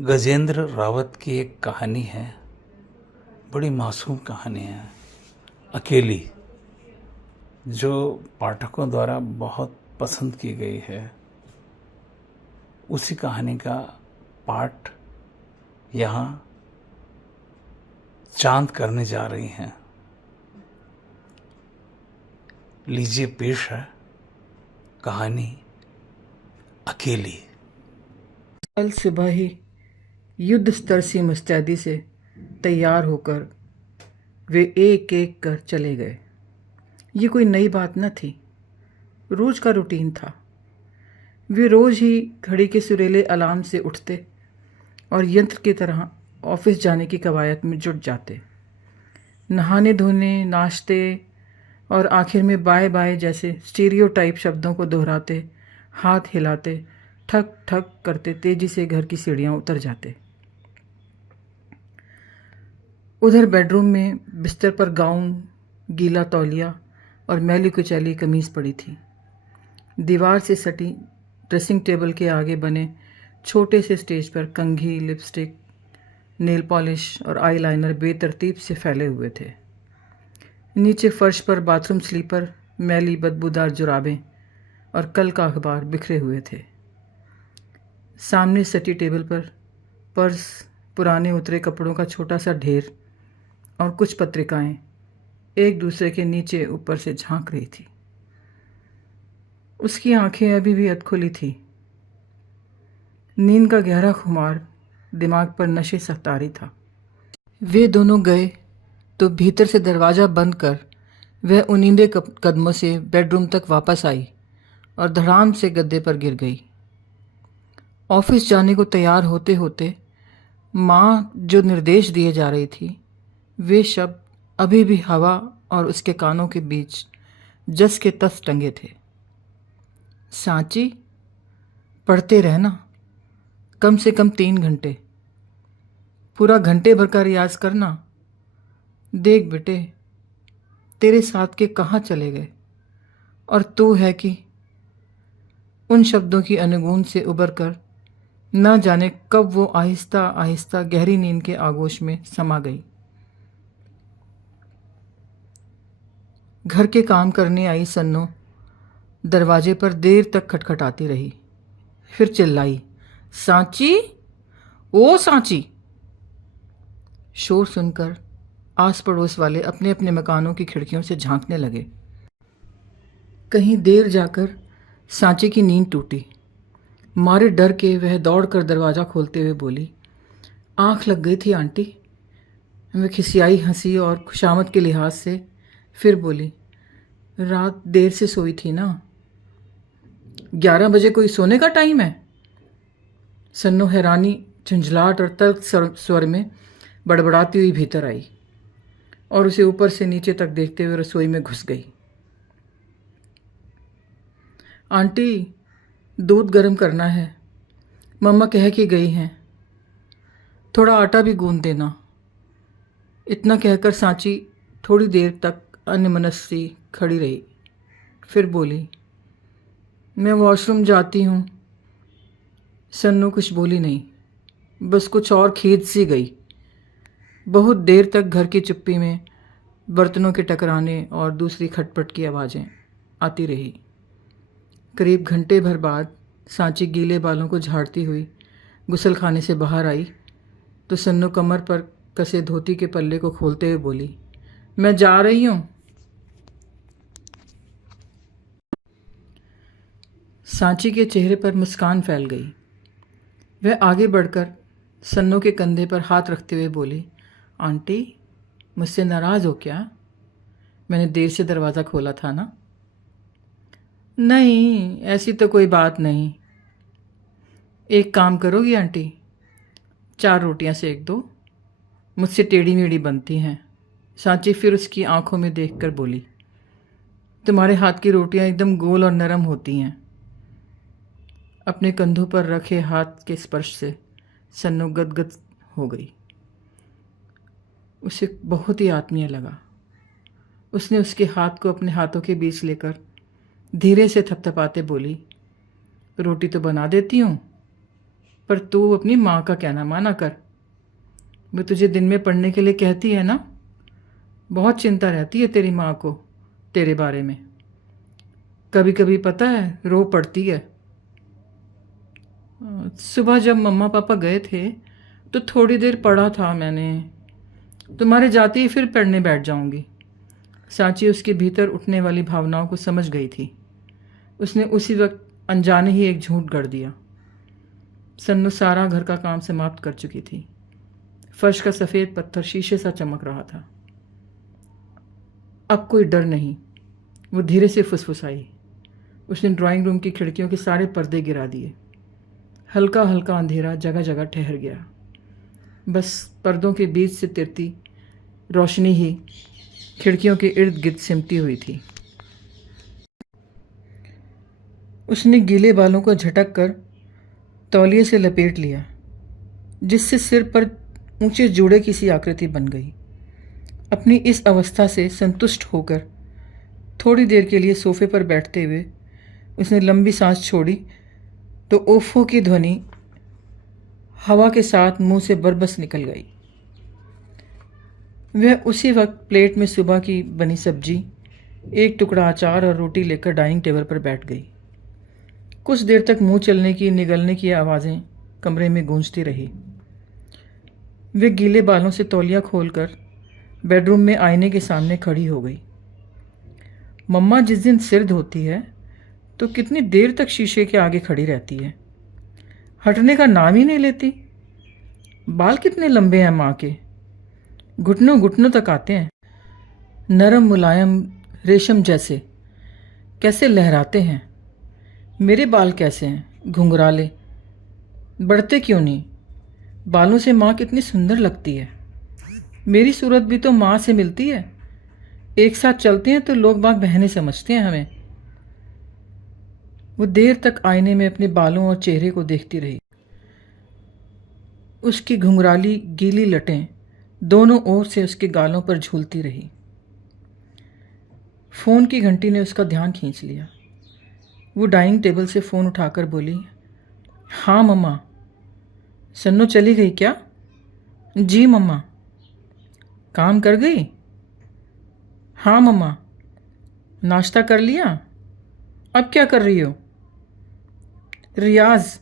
गजेंद्र रावत की एक कहानी है, बड़ी मासूम कहानी है, अकेली, जो पाठकों द्वारा बहुत पसंद की गई है। उसी कहानी का पाठ यहाँ चांद करने जा रही हैं। लीजिए पेश है कहानी अकेली। कल सुबह ही युद्ध स्तर सी मुस्तैदी से तैयार होकर वे एक एक कर चले गए। ये कोई नई बात न थी, रोज का रूटीन था। वे रोज ही घड़ी के सुरीले अलार्म से उठते और यंत्र की तरह ऑफिस जाने की कवायद में जुट जाते। नहाने धोने, नाश्ते और आखिर में बाय बाय जैसे स्टीरियोटाइप शब्दों को दोहराते, हाथ हिलाते, ठक ठक करते तेजी से घर की सीढ़ियां उतर जाते। उधर बेडरूम में बिस्तर पर गाउन, गीला तौलिया और मैली कुचैली कमीज पड़ी थी। दीवार से सटी ड्रेसिंग टेबल के आगे बने छोटे से स्टेज पर कंघी, लिपस्टिक, नेल पॉलिश और आईलाइनर बेतरतीब से फैले हुए थे। नीचे फर्श पर बाथरूम स्लीपर, मैली बदबूदार जुराबें और कल का अखबार बिखरे हुए थे। सामने सटी टेबल पर पर्स, पुराने उतरे कपड़ों का छोटा सा ढेर और कुछ पत्रिकाएं एक दूसरे के नीचे ऊपर से झांक रही थी। उसकी आंखें अभी भी अधखुली थी। नींद का गहरा खुमार दिमाग पर नशे सा तारी था। वे दोनों गए तो भीतर से दरवाज़ा बंद कर वह उनींदे कदमों से बेडरूम तक वापस आई और धड़ाम से गद्दे पर गिर गई। ऑफिस जाने को तैयार होते होते माँ जो निर्देश दिए जा रही थी, वे शब्द अभी भी हवा और उसके कानों के बीच जस के तस टंगे थे। सांची, पढ़ते रहना, कम से कम 3 घंटे, पूरा घंटे भर का रियाज करना। देख बेटे, तेरे साथ के कहाँ चले गए, और तू है कि। उन शब्दों की अनुगूंज से उबर कर न जाने कब वो आहिस्ता आहिस्ता गहरी नींद के आगोश में समा गई। घर के काम करने आई सन्नो दरवाजे पर देर तक खटखटाती रही, फिर चिल्लाई, सांची, ओ सांची। शोर सुनकर आस पड़ोस वाले अपने अपने मकानों की खिड़कियों से झांकने लगे। कहीं देर जाकर सांची की नींद टूटी। मारे डर के वह दौड़कर दरवाज़ा खोलते हुए बोली, आँख लग गई थी आंटी। वह खिसियाई हंसी और खुशामद के लिहाज से फिर बोली, रात देर से सोई थी ना। 11 बजे कोई सोने का टाइम है? सन्नो हैरानी, झुंझलाहट और तल्ख स्वर में बड़बड़ाती हुई भीतर आई और उसे ऊपर से नीचे तक देखते हुए रसोई में घुस गई। आंटी, दूध गर्म करना है, मम्मा कह के गई हैं, थोड़ा आटा भी गूंद देना। इतना कहकर सांची थोड़ी देर तक अन्यमनस्सी खड़ी रही, फिर बोली, मैं वॉशरूम जाती हूँ। सन्नू कुछ बोली नहीं, बस कुछ और खींच सी गई। बहुत देर तक घर की चुप्पी में बर्तनों के टकराने और दूसरी खटपट की आवाज़ें आती रही। करीब घंटे भर बाद सांची गीले बालों को झाड़ती हुई गुसल खाने से बाहर आई तो सन्नू कमर पर कसे धोती के पल्ले को खोलते हुए बोली, मैं जा रही हूँ। सांची के चेहरे पर मुस्कान फैल गई। वह आगे बढ़कर सन्नू के कंधे पर हाथ रखते हुए बोली, आंटी, मुझसे नाराज़ हो क्या? मैंने देर से दरवाज़ा खोला था ना। नहीं, ऐसी तो कोई बात नहीं। एक काम करोगी आंटी, 4 रोटियां सेक दो, मुझसे टेढ़ी मेढ़ी बनती हैं। सांची फिर उसकी आंखों में देखकर बोली, तुम्हारे हाथ की रोटियां एकदम गोल और नरम होती हैं। अपने कंधों पर रखे हाथ के स्पर्श से सन्नू गदगद हो गई। उसे बहुत ही आत्मीय लगा। उसने उसके हाथ को अपने हाथों के बीच लेकर धीरे से थपथपाते बोली, रोटी तो बना देती हूँ, पर तू अपनी माँ का कहना माना कर। वो तुझे दिन में पढ़ने के लिए कहती है ना। बहुत चिंता रहती है तेरी माँ को तेरे बारे में। कभी कभी पता है रो पड़ती है। सुबह जब मम्मा पापा गए थे तो थोड़ी देर पढ़ा था मैंने। तुम्हारे जाते ही फिर पढ़ने बैठ जाऊंगी। सांची उसके भीतर उठने वाली भावनाओं को समझ गई थी। उसने उसी वक्त अनजाने ही एक झूठ गढ़ दिया। सन्नू सारा घर का काम समाप्त कर चुकी थी। फर्श का सफ़ेद पत्थर शीशे सा चमक रहा था। अब कोई डर नहीं, वो धीरे से फुसफुसाई। उसने ड्राइंग रूम की खिड़कियों के सारे पर्दे गिरा दिए। हल्का हल्का अंधेरा जगह जगह ठहर गया। बस पर्दों के बीच से तिरती रोशनी ही खिड़कियों के इर्द गिर्द सिमटी हुई थी। उसने गीले बालों को झटक कर तौलिए से लपेट लिया, जिससे सिर पर ऊंचे जूड़े की सी आकृति बन गई। अपनी इस अवस्था से संतुष्ट होकर थोड़ी देर के लिए सोफे पर बैठते हुए उसने लंबी सांस छोड़ी तो ओफो की ध्वनि हवा के साथ मुंह से बरबस निकल गई। वह उसी वक्त प्लेट में सुबह की बनी सब्जी, एक टुकड़ा अचार और रोटी लेकर डाइनिंग टेबल पर बैठ गई। कुछ देर तक मुंह चलने की निगलने की आवाज़ें कमरे में गूंजती रही। वे गीले बालों से तौलिया खोलकर बेडरूम में आईने के सामने खड़ी हो गई। मम्मा जिस दिन सिर धोती है तो कितनी देर तक शीशे के आगे खड़ी रहती है, हटने का नाम ही नहीं लेती। बाल कितने लंबे हैं माँ के, घुटनों घुटनों तक आते हैं, नरम मुलायम रेशम जैसे, कैसे लहराते हैं। मेरे बाल कैसे हैं, घुंघराले, बढ़ते क्यों नहीं। बालों से माँ कितनी सुंदर लगती है। मेरी सूरत भी तो माँ से मिलती है। एक साथ चलते हैं तो लोग बाग बहनें समझते हैं हमें। वो देर तक आईने में अपने बालों और चेहरे को देखती रही। उसकी घुंघराली गीली लटें दोनों ओर से उसके गालों पर झूलती रही। फ़ोन की घंटी ने उसका ध्यान खींच लिया। वो डाइनिंग टेबल से फ़ोन उठाकर बोली, हाँ मम्मा। सन्नो चली गई क्या? जी मम्मा। काम कर गई? हाँ मम्मा। नाश्ता कर लिया? अब क्या कर रही हो? रियाज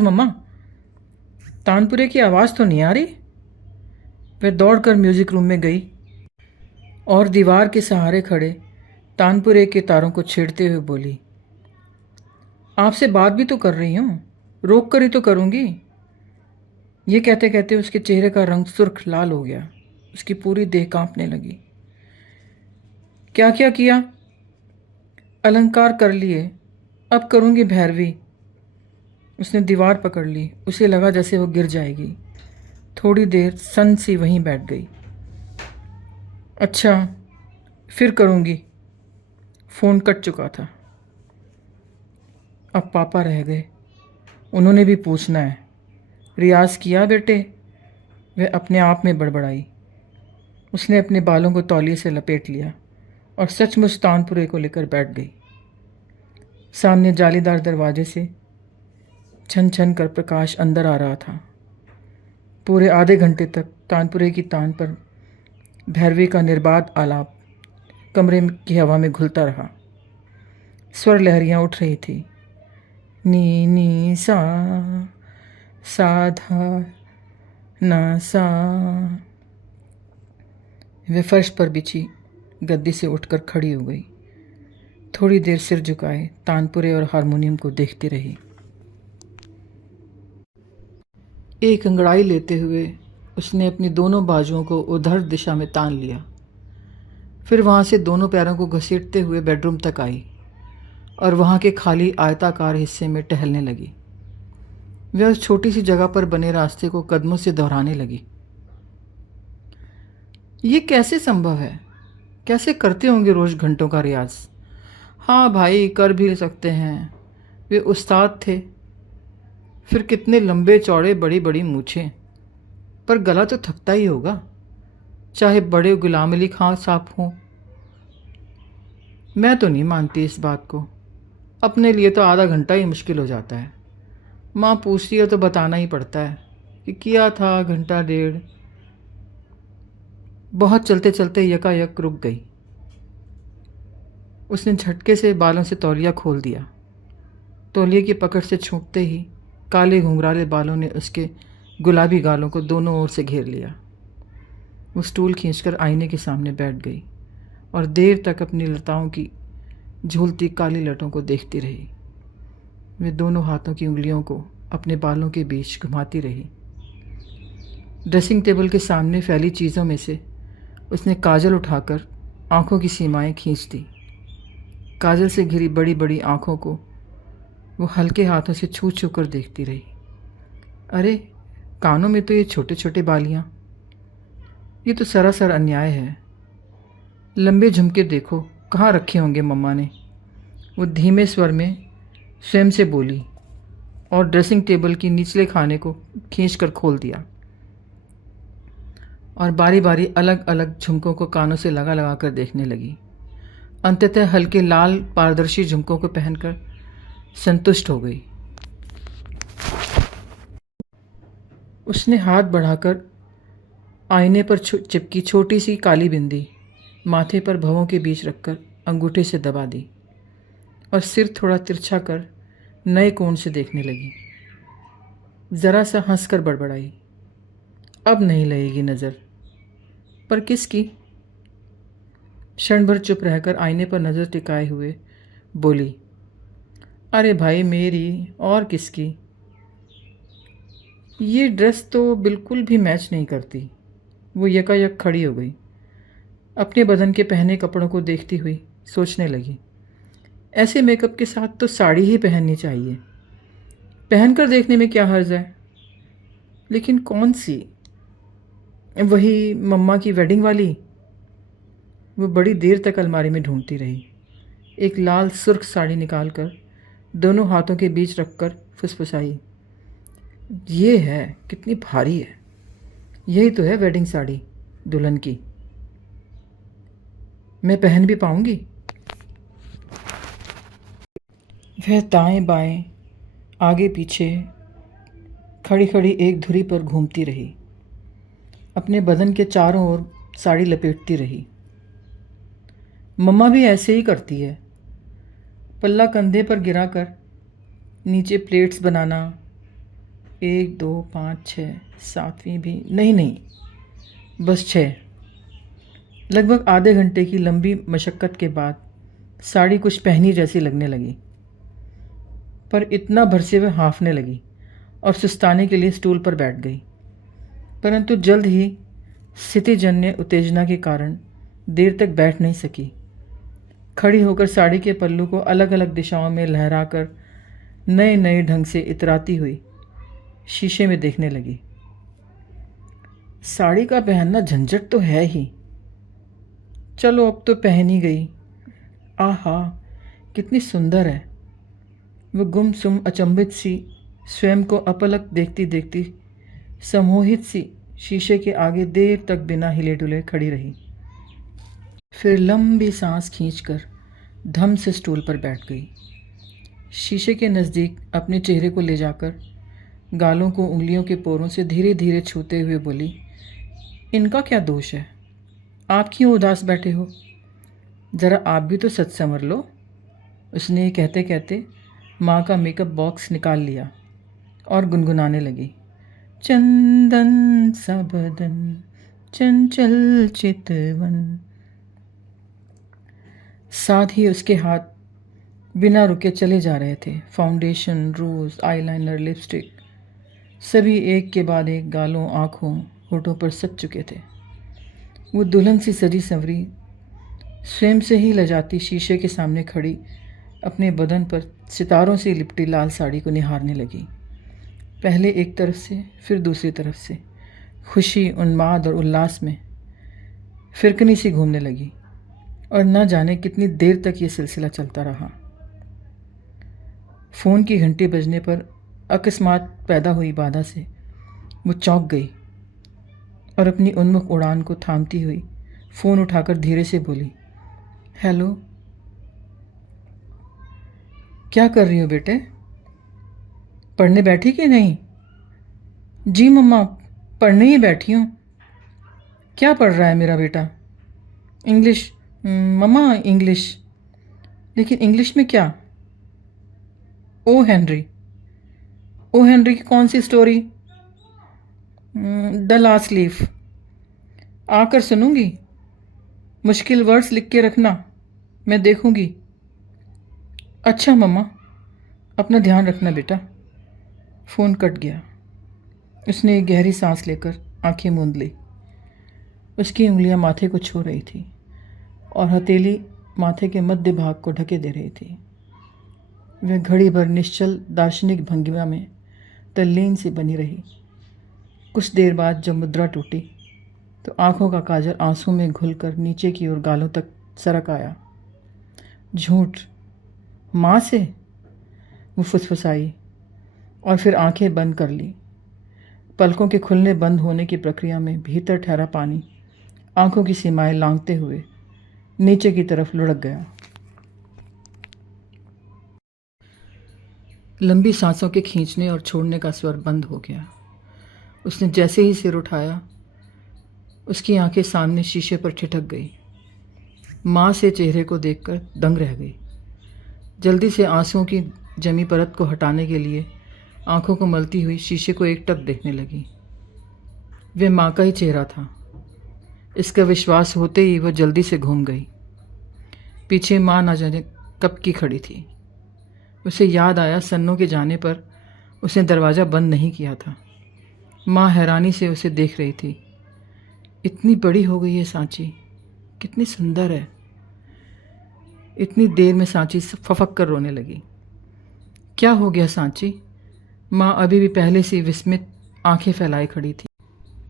मम्मा। तानपुरे की आवाज़ तो नहीं आ रही। वह दौड़कर म्यूज़िक रूम में गई और दीवार के सहारे खड़े तानपुरे के तारों को छेड़ते हुए बोली, आपसे बात भी तो कर रही हूँ, रोक कर ही तो करूँगी। ये कहते कहते उसके चेहरे का रंग सुर्ख लाल हो गया। उसकी पूरी देह कांपने लगी। क्या क्या किया? अलंकार कर लिए, अब करूँगी भैरवी। उसने दीवार पकड़ ली। उसे लगा जैसे वो गिर जाएगी। थोड़ी देर सन सी वहीं बैठ गई। अच्छा, फिर करूँगी। फ़ोन कट चुका था। अब पापा रह गए, उन्होंने भी पूछना है, रियाज किया बेटे? वह अपने आप में बड़बड़ाई। उसने अपने बालों को तौलिए से लपेट लिया और सचमुच तानपुरे को लेकर बैठ गई। सामने जालीदार दरवाजे से छन छन कर प्रकाश अंदर आ रहा था। पूरे आधे घंटे तक तानपुरे की तान पर भैरवी का निर्बाध आलाप कमरे की हवा में घुलता रहा। स्वर लहरियाँ उठ रही थी। नी नी सा, साधा ना सा। वे फर्श पर बिछी गद्दी से उठकर खड़ी हो गई। थोड़ी देर सिर झुकाए तानपुरे और हारमोनियम को देखती रही। एक अंगड़ाई लेते हुए उसने अपनी दोनों बाजुओं को उधर दिशा में तान लिया। फिर वहाँ से दोनों पैरों को घसीटते हुए बेडरूम तक आई और वहाँ के खाली आयताकार हिस्से में टहलने लगी। वह उस छोटी सी जगह पर बने रास्ते को कदमों से दोहराने लगी। ये कैसे संभव है? कैसे करते होंगे रोज़ घंटों का रियाज? हाँ भाई, कर भी सकते हैं, वे उस्ताद थे। फिर कितने लंबे चौड़े बड़ी बड़ी मूछें, पर गला तो थकता ही होगा, चाहे बड़े गुलाम अली खां साहब हों। मैं तो नहीं मानती इस बात को। अपने लिए तो आधा घंटा ही मुश्किल हो जाता है। माँ पूछती है तो बताना ही पड़ता है कि किया था, घंटा डेढ़। बहुत चलते चलते यकायक रुक गई। उसने झटके से बालों से तौलिया खोल दिया। तौलिए की पकड़ से छूटते ही काले घुंघराले बालों ने उसके गुलाबी गालों को दोनों ओर से घेर लिया। वो स्टूल खींचकर आईने के सामने बैठ गई और देर तक अपनी लताओं की झूलती काली लटों को देखती रही। वे दोनों हाथों की उंगलियों को अपने बालों के बीच घुमाती रही। ड्रेसिंग टेबल के सामने फैली चीज़ों में से उसने काजल उठाकर आंखों की सीमाएं खींच दी। काजल से घिरी बड़ी बड़ी आंखों को वो हल्के हाथों से छू छू कर देखती रही। अरे, कानों में तो ये छोटे छोटे बालियाँ, ये तो सरासर अन्याय है। लंबे झुमके देखो कहाँ रखे होंगे मम्मा ने। वो धीमे स्वर में स्वयं से बोली और ड्रेसिंग टेबल की निचले खाने को खींचकर खोल दिया और बारी बारी अलग अलग झुमकों को कानों से लगा लगा कर देखने लगी। अंततः हल्के लाल पारदर्शी झुमकों को पहनकर संतुष्ट हो गई। उसने हाथ बढ़ाकर आईने पर चिपकी छोटी सी काली बिंदी माथे पर भवों के बीच रखकर अंगूठे से दबा दी और सिर थोड़ा तिरछा कर नए कोण से देखने लगी। ज़रा सा हंसकर बड़बड़ाई, अब नहीं लगेगी नज़र, पर किसकी? क्षण भर चुप रहकर आईने पर नज़र टिकाए हुए बोली, अरे भाई मेरी और किसकी? ये ड्रेस तो बिल्कुल भी मैच नहीं करती। वो यकायक खड़ी हो गई। अपने बदन के पहने कपड़ों को देखती हुई सोचने लगी, ऐसे मेकअप के साथ तो साड़ी ही पहननी चाहिए। पहनकर देखने में क्या हर्ज है? लेकिन कौन सी? वही मम्मा की वेडिंग वाली? वो बड़ी देर तक अलमारी में ढूंढती रही। एक लाल सुर्ख साड़ी निकालकर दोनों हाथों के बीच रखकर फुसफुसाई, ये है, कितनी भारी है। यही तो है वेडिंग साड़ी दुल्हन की। मैं पहन भी पाऊंगी? वह दाएं बाएं आगे पीछे खड़ी खड़ी एक धुरी पर घूमती रही। अपने बदन के चारों ओर साड़ी लपेटती रही। मम्मा भी ऐसे ही करती है। पल्ला कंधे पर गिराकर नीचे प्लेट्स बनाना, 1 2 5 6 7वीं भी नहीं, बस 6। लगभग आधे घंटे की लंबी मशक्क़त के बाद साड़ी कुछ पहनी जैसी लगने लगी, पर इतना भर से वह हाँफने लगी और सुस्ताने के लिए स्टूल पर बैठ गई। परंतु जल्द ही स्थितिजन्य उत्तेजना के कारण देर तक बैठ नहीं सकी। खड़ी होकर साड़ी के पल्लू को अलग अलग दिशाओं में लहराकर नए नए ढंग से इतराती हुई शीशे में देखने लगी। साड़ी का पहनना झंझट तो है ही, चलो अब तो पहन ही गई। आहा, कितनी सुंदर है। वो गुमसुम अचंभित सी स्वयं को अपलक देखती देखती सम्मोहित सी शीशे के आगे देर तक बिना हिले डुले खड़ी रही। फिर लंबी सांस खींचकर धम से स्टूल पर बैठ गई। शीशे के नज़दीक अपने चेहरे को ले जाकर गालों को उंगलियों के पोरों से धीरे धीरे छूते हुए बोली, इनका क्या दोष है? आप क्यों उदास बैठे हो? ज़रा आप भी तो सच संवर लो। उसने कहते कहते माँ का मेकअप बॉक्स निकाल लिया और गुनगुनाने लगी, चंदन सा बदन चंचल चितवन। साथ ही उसके हाथ बिना रुके चले जा रहे थे। फाउंडेशन, रोज़, आईलाइनर, लिपस्टिक सभी एक के बाद एक गालों, आँखों, होठों पर सज चुके थे। वो दुल्हन सी सजी संवरी स्वयं से ही लजाती शीशे के सामने खड़ी अपने बदन पर सितारों से लिपटी लाल साड़ी को निहारने लगी। पहले एक तरफ से, फिर दूसरी तरफ से, खुशी, उन्माद और उल्लास में फिरकनी सी घूमने लगी और न जाने कितनी देर तक ये सिलसिला चलता रहा। फ़ोन की घंटी बजने पर अकस्मात पैदा हुई बाधा से वो चौंक गई और अपनी उन्मुख उड़ान को थामती हुई फ़ोन उठाकर धीरे से बोली, हेलो। क्या कर रही हो बेटे? पढ़ने बैठी कि नहीं? जी मम्मा, पढ़ने ही बैठी हूँ। क्या पढ़ रहा है मेरा बेटा? इंग्लिश। Mama, English. लेकिन इंग्लिश में क्या? O Henry. ओ हेनरी की कौन सी स्टोरी? The last leaf. आकर सुनूंगी। मुश्किल वर्ड्स लिख के रखना, मैं देखूंगी। अच्छा मम्मा, अपना ध्यान रखना बेटा। फ़ोन कट गया। उसने एक गहरी सांस लेकर आंखें मूंद ली। उसकी उंगलियां माथे को छू रही थी और हथेली माथे के मध्य भाग को ढके दे रही थी। वह घड़ी भर निश्चल दार्शनिक भंगिमा में तल्लीन सी बनी रही। कुछ देर बाद जब मुद्रा टूटी तो आंखों का काजल आंसू में घुलकर नीचे की ओर गालों तक सरक आया। झूठ, माँ से? वो फुसफुसाई और फिर आंखें बंद कर ली। पलकों के खुलने बंद होने की प्रक्रिया में भीतर ठहरा पानी आंखों की सीमाएं लांघते हुए नीचे की तरफ लुढ़क गया। लंबी सांसों के खींचने और छोड़ने का स्वर बंद हो गया। उसने जैसे ही सिर उठाया, उसकी आंखें सामने शीशे पर ठिठक गई। माँ से चेहरे को देखकर दंग रह गई। जल्दी से आंसुओं की जमी परत को हटाने के लिए आंखों को मलती हुई शीशे को एकटक देखने लगी। वह माँ का ही चेहरा था। इसका विश्वास होते ही वह जल्दी से घूम गई। पीछे माँ न जाने कब की खड़ी थी। उसे याद आया सन्नों के जाने पर उसने दरवाज़ा बंद नहीं किया था। माँ हैरानी से उसे देख रही थी। इतनी बड़ी हो गई है सांची, कितनी सुंदर है। इतनी देर में सांची फफक कर रोने लगी। क्या हो गया सांची? माँ अभी भी पहले से विस्मित आंखें फैलाए खड़ी थी।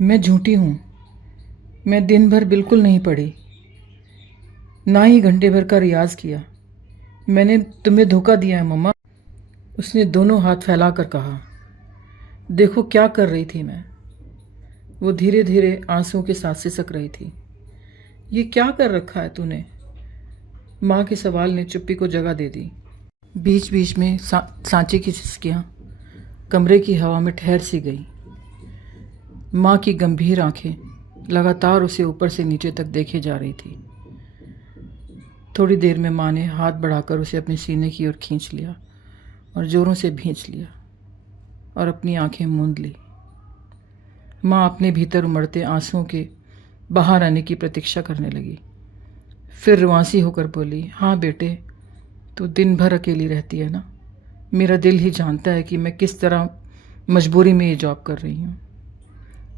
मैं झूठी हूँ। मैं दिन भर बिल्कुल नहीं पढ़ी, ना ही घंटे भर का रियाज किया। मैंने तुम्हें धोखा दिया है मम्मा। उसने दोनों हाथ फैलाकर कहा। देखो क्या कर रही थी मैं। वो धीरे धीरे आंसुओं के साथ सिसक रही थी। ये क्या कर रखा है तूने? माँ के सवाल ने चुप्पी को जगह दे दी। बीच बीच में सांची की सिसकियाँ कमरे की हवा में ठहर सी गई। माँ की गंभीर आंखें लगातार उसे ऊपर से नीचे तक देखे जा रही थी। थोड़ी देर में माँ ने हाथ बढ़ाकर उसे अपने सीने की ओर खींच लिया और ज़ोरों से भींच लिया और अपनी आंखें मूंद ली। माँ अपने भीतर उमड़ते आंसुओं के बाहर आने की प्रतीक्षा करने लगी। फिर रुआंसी होकर बोली, हाँ बेटे, तू दिन भर अकेली रहती है ना। मेरा दिल ही जानता है कि मैं किस तरह मजबूरी में ये जॉब कर रही हूँ।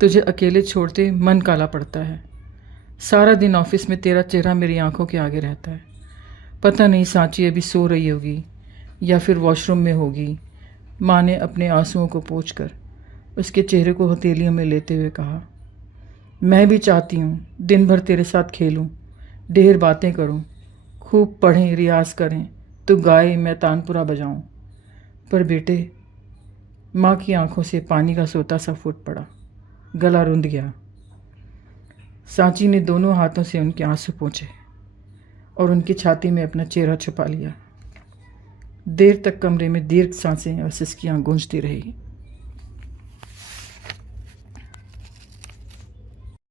तुझे अकेले छोड़ते मन काला पड़ता है। सारा दिन ऑफिस में तेरा चेहरा मेरी आंखों के आगे रहता है। पता नहीं सांची अभी सो रही होगी या फिर वॉशरूम में होगी। माँ ने अपने आंसुओं को पोंछकर उसके चेहरे को हथेलियों में लेते हुए कहा, मैं भी चाहती हूँ दिन भर तेरे साथ खेलूँ, ढेर बातें करूँ, खूब पढ़ें, रियाज करें, तू गाए, मैं तानपुरा बजाऊँ। पर बेटे, माँ की आंखों से पानी का सोता सा फूट पड़ा। गला रुंध गया। सांची ने दोनों हाथों से उनके आंसू पोंछे और उनकी छाती में अपना चेहरा छुपा लिया। देर तक कमरे में दीर्घ सांसें और सिसकियाँ गूंजती रही।